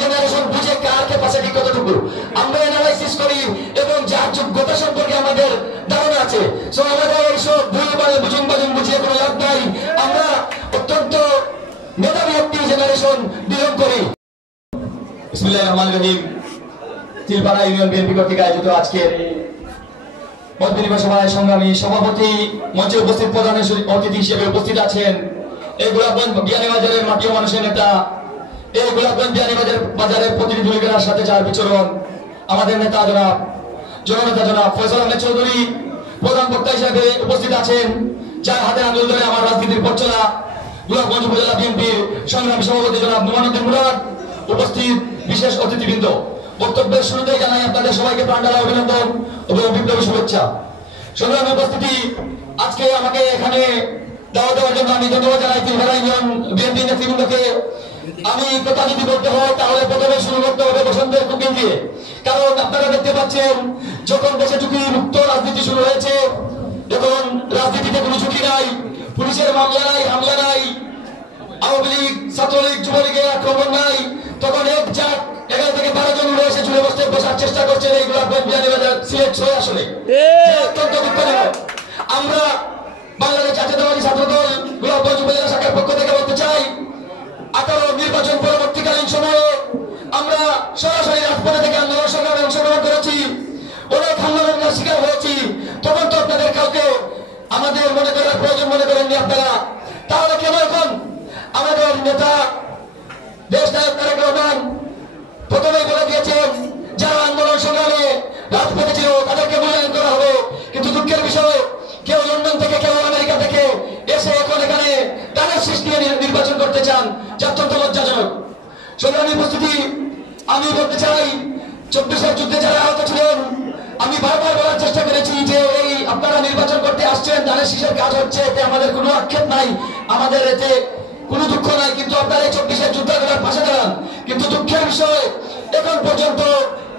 Generation বুঝে কার capacity কতটুকু আমরা অ্যানালাইসিস করি এবং যার যোগ্যতা সম্পর্কে আমাদের ধারণা আছে। সো আমাদের এইসব বুঝিয়ে কোনো লাভ নাই। আমরা অত্যন্ত মেধাবী একটি জেনারেশন বিলং করি। বিসমিল্লাহির রহমানির রহিম। তিলপাড়া ইউনিয়ন বিএনপি কর্তৃক আয়োজিত আজকের মত বিনিময় সভায় সংগ্রামী সভাপতি, মঞ্চে উপস্থিত প্রধান অতিথি হিসেবে উপস্থিত আছেন এই গোলাপগঞ্জ বিয়ানীবাজারের মাটিও মানুষের নেতা, এই গোলাপগঞ্জ বিয়ানীবাজারের প্রতিনিধিদের সাথে যার বিচরণ আমাদের নেতা জননেতা জনাব ফয়সাল আহমেদ চৌধুরী প্রধান বক্তা হিসেবে উপস্থিত আছেন, যার হাতে আঙুল ধরে আমার রাজনীতির পথ চলা গোলাপগঞ্জ উপজেলা বিএনপির সংগ্রামী সভাপতি জনাব নোমানুদ্দিন মুরাদ, উপস্থিত বিশেষ অতিথিবৃন্দ। বক্তব্যের শুরুতেই জানাই আপনাদের সবাইকে প্রাণঢালা অভিনন্দন এবং বিপ্লবী শুভেচ্ছা। সংগ্রামী উপস্থিতি, আজকে আমাকে এখানে দাওয়াত দেওয়ার জন্য আমি ধন্যবাদ জানাই তিলপাড়া ইউনিয়ন বিএনপি নেতৃবৃন্দকে। আমি কথা যদি বলতে হয় তাহলে প্রথমে শুরু করতে হবে বসন্তের কুকিং দিয়ে। কারণ আপনারা দেখতে পাচ্ছেন যখন দেশে ঝুঁকি মুক্ত রাজনীতি শুরু হয়েছে, যখন রাজনীতিতে কোনো ঝুঁকি নাই, পুলিশের মামলা নাই, হামলা নাই, আওয়ামী লীগ ছাত্রলীগ যুবলীগের আক্রমণ নাই, তখন 11 থেকে 12 জন উড়ে এসে চুলে বসার চেষ্টা করছেন এই গোলাপগঞ্জ বিয়ানীবাজার সিলেট 6 আসনে। অত্যন্ত দুঃখজনক। আমরা বাংলাদেশ জাতীয়তাবাদী ছাত্রদল গোলাপগঞ্জ উপজেলা শাখার পক্ষ থেকে বলতে চাই, 18 নির্বাচন পরবর্তীকালীন সময়ে আমরা সরাসরি রাজপথে থেকে আন্দোলন সংগ্রামে অংশগ্রহণ করেছি, অনেক হামলার শিকার হয়েছি। তখন তো আপনাদের কাউকে আমাদের মনে করার প্রয়োজন মনে করেননি আপনারা। তাহলে কেন এখন আমাদের নেতা দেশ নায়ক তারেক রহমান প্রথমেই বলে দিয়েছেন যারা আন্দোলন সংগ্রামে রাজপথে ছিল তাদেরকে মূল্যায়ন করা হবে। কিন্তু দুঃখের বিষয়, কেউ লন্ডন থেকে কেউ আমেরিকা থেকে এসে এখন এখানে টানের শীষ দিয়ে নির্বাচন করতে চান, যা অত্যন্ত লজ্জাজনক। সংগ্রামী উপস্থিতি, আমি বলতে চাই 24-এর যুদ্ধে যারা আহত ছিলেন, আমি বারবার বলার চেষ্টা করেছি যে এই আপনারা নির্বাচন করতে আসছেন, ধানের শীষের কাজ হচ্ছে, এতে আমাদের কোনো আক্ষেপ নাই, আমাদের এতে কোনো দুঃখ নাই। কিন্তু আপনারা এই 24-এর যুদ্ধের পাশে দাঁড়ান। কিন্তু দুঃখের বিষয়, এখন পর্যন্ত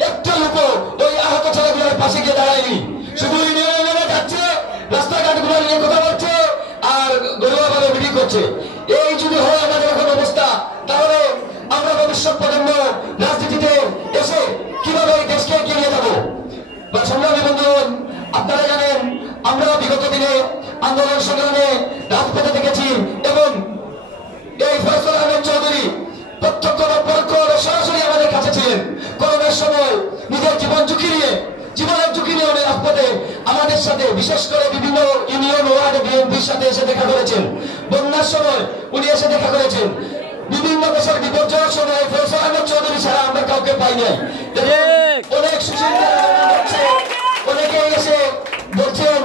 একটা লোক ওই আহত ছেলেগুলোর পাশে গিয়ে দাঁড়ায়নি। শুধু ইউনিয়নে যাচ্ছে, রাস্তাঘাটগুলো নিয়ে কথা বলছে আর গরুয়াভাবে মিটিং করছে। এই যদি হয় আমাদের এখন অবস্থা, তাহলে আমরা ভবিষ্যৎ প্রজন্ম রাজনীতিতে এসে কিভাবে এই দেশকে এগিয়ে নিয়ে যাবো? সংগ্রামী বন্ধুগণ, আপনারা জানেন আমরা বিগত দিনে আন্দোলন সংগ্রামে রাজপথে দেখেছি এবং এই ফয়সাল আহমেদ চৌধুরী প্রত্যক্ষ বা পরোক্ষ সরাসরি আমাদের কাছে ছিলেন। করোনার সময় নিজের জীবনের ঝুঁকি নিয়ে উনি রাজপথে আমাদের সাথে, বিশেষ করে বিভিন্ন ইউনিয়ন ওয়ার্ড বিএনপির সাথে এসে দেখা করেছেন। বন্যার সময় উনি এসে দেখা করেছেন। বিভিন্ন দেশের বিপর্যয়ের সময় ফয়সাল আহমেদ চৌধুরী ছাড়া আমরা কাউকে পাই নাই। অনেক অনেকে এসে বলছেন,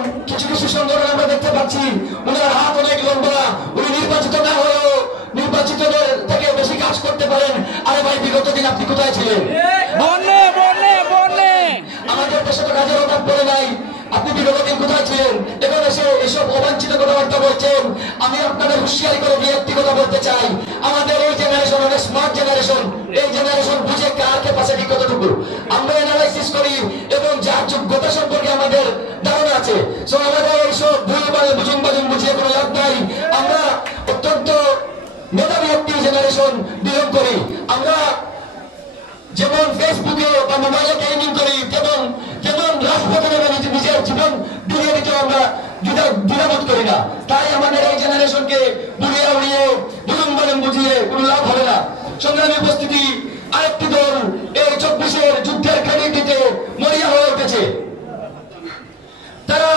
কিছু সংগঠন আমরা দেখতে পাচ্ছি উনার হাত অনেক লম্বা, উনি নির্বাচিত না হয়েও নির্বাচিতদের থেকে বেশি কাজ করতে পারেন। আরে ভাই, বিগত দিন আপনি কোথায় ছিলেন? আমাদের দেশে তো কাজের অভাব পড়ে নাই, আপনি বিগত দিন কোথায় ছিলেন? এখন এসে এসব অবাঞ্ছিত কথাবার্তা বলছেন। আমি আপনাদের হুঁশিয়ারি করে দিয়ে একটি কথা বলতে চাই, আমাদের এই জেনারেশন অনেক স্মার্ট জেনারেশন। এই জেনারেশন বুঝে কার ক্যাপাসিটি কতটুকু আমরা অ্যানালাইসিস করি এবং যার যোগ্যতা সম্পর্কে আমাদের ধারণা আছে। সো আমাদের এইসব বুঝিয়ে কোনো লাভ নাই। আমরা অত্যন্ত মেধাবী একটি জেনারেশন বিলং করি। আমরা যেমন ফেসবুকে বা মোবাইলে গেমিং করি, তেমন রাজপথে নেমে নিজের জীবন ডুবিয়ে দিতে আমরা দ্বিধাবোধ করি না। তাই আমাদের এই জেনারেশনকে উড়িয়ে বুঝিয়ে কোনো লাভ হবে না। সংগ্রামী উপস্থিতি, আরেকটি দল এই 24-এর যুদ্ধের ক্রেডিট দিতে মরিয়া হয়ে উঠেছে। তারা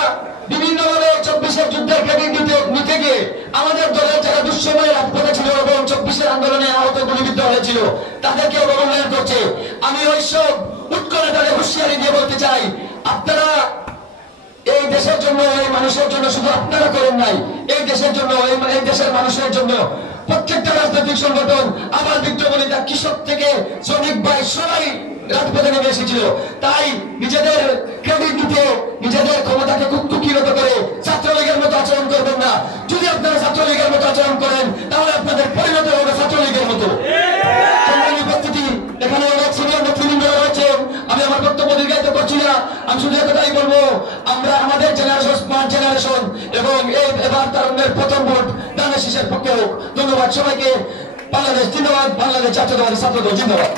বিভিন্নভাবে 24-এর যুদ্ধের ক্রেডিট নিতে গিয়ে আমাদের দলের যারা দুঃসময়ে রাজপথে ছিল এবং 24-এর আন্দোলনে আহত গুলিবিদ্ধ হয়েছিল তাদেরকে অবমূল্যায়ন করছে। আমি ওইসব উৎকলে তাদের হুঁশিয়ারি দিয়ে বলতে চাই, আপনারা এই দেশের জন্য, এই মানুষের জন্য শুধু আপনারা করেন নাই, এই দেশের জন্য, এই দেশের মানুষের জন্য প্রত্যেকটা রাজনৈতিক সংগঠন, আমার বিদ্রোহীরা, কৃষক থেকে শ্রমিক ভাই সবাই রাজপথে নেমে এসেছিল। তাই নিজেদের ক্রেডিট দিতে, নিজেদের ক্ষমতাকে কুক্ষিগত করে ছাত্রলীগের মতো আচরণ করবেন না। যদি আপনারা ছাত্রলীগের মতো আচরণ করেন তাহলে আপনাদের পরিণত হবে ছাত্রলীগের মতো। উপস্থিতি, এখানে অনেক সিনিয়র নেতৃবৃন্দ রয়েছেন, আমি আমার বক্তব্য দীর্ঘায়িত করছি না। আমি শুধু একটাই বলবো, আমরা আমাদের জেনারেশন স্মার্ট জেনারেশন এবং এবার তারুণ্যের প্রথম ভোট ধানের শীষের পক্ষে হোক। ধন্যবাদ সবাইকে। বাংলাদেশ জিন্দাবাদ, বাংলাদেশ জাতীয়তাবাদী ছাত্রদল জিন্দাবাদ।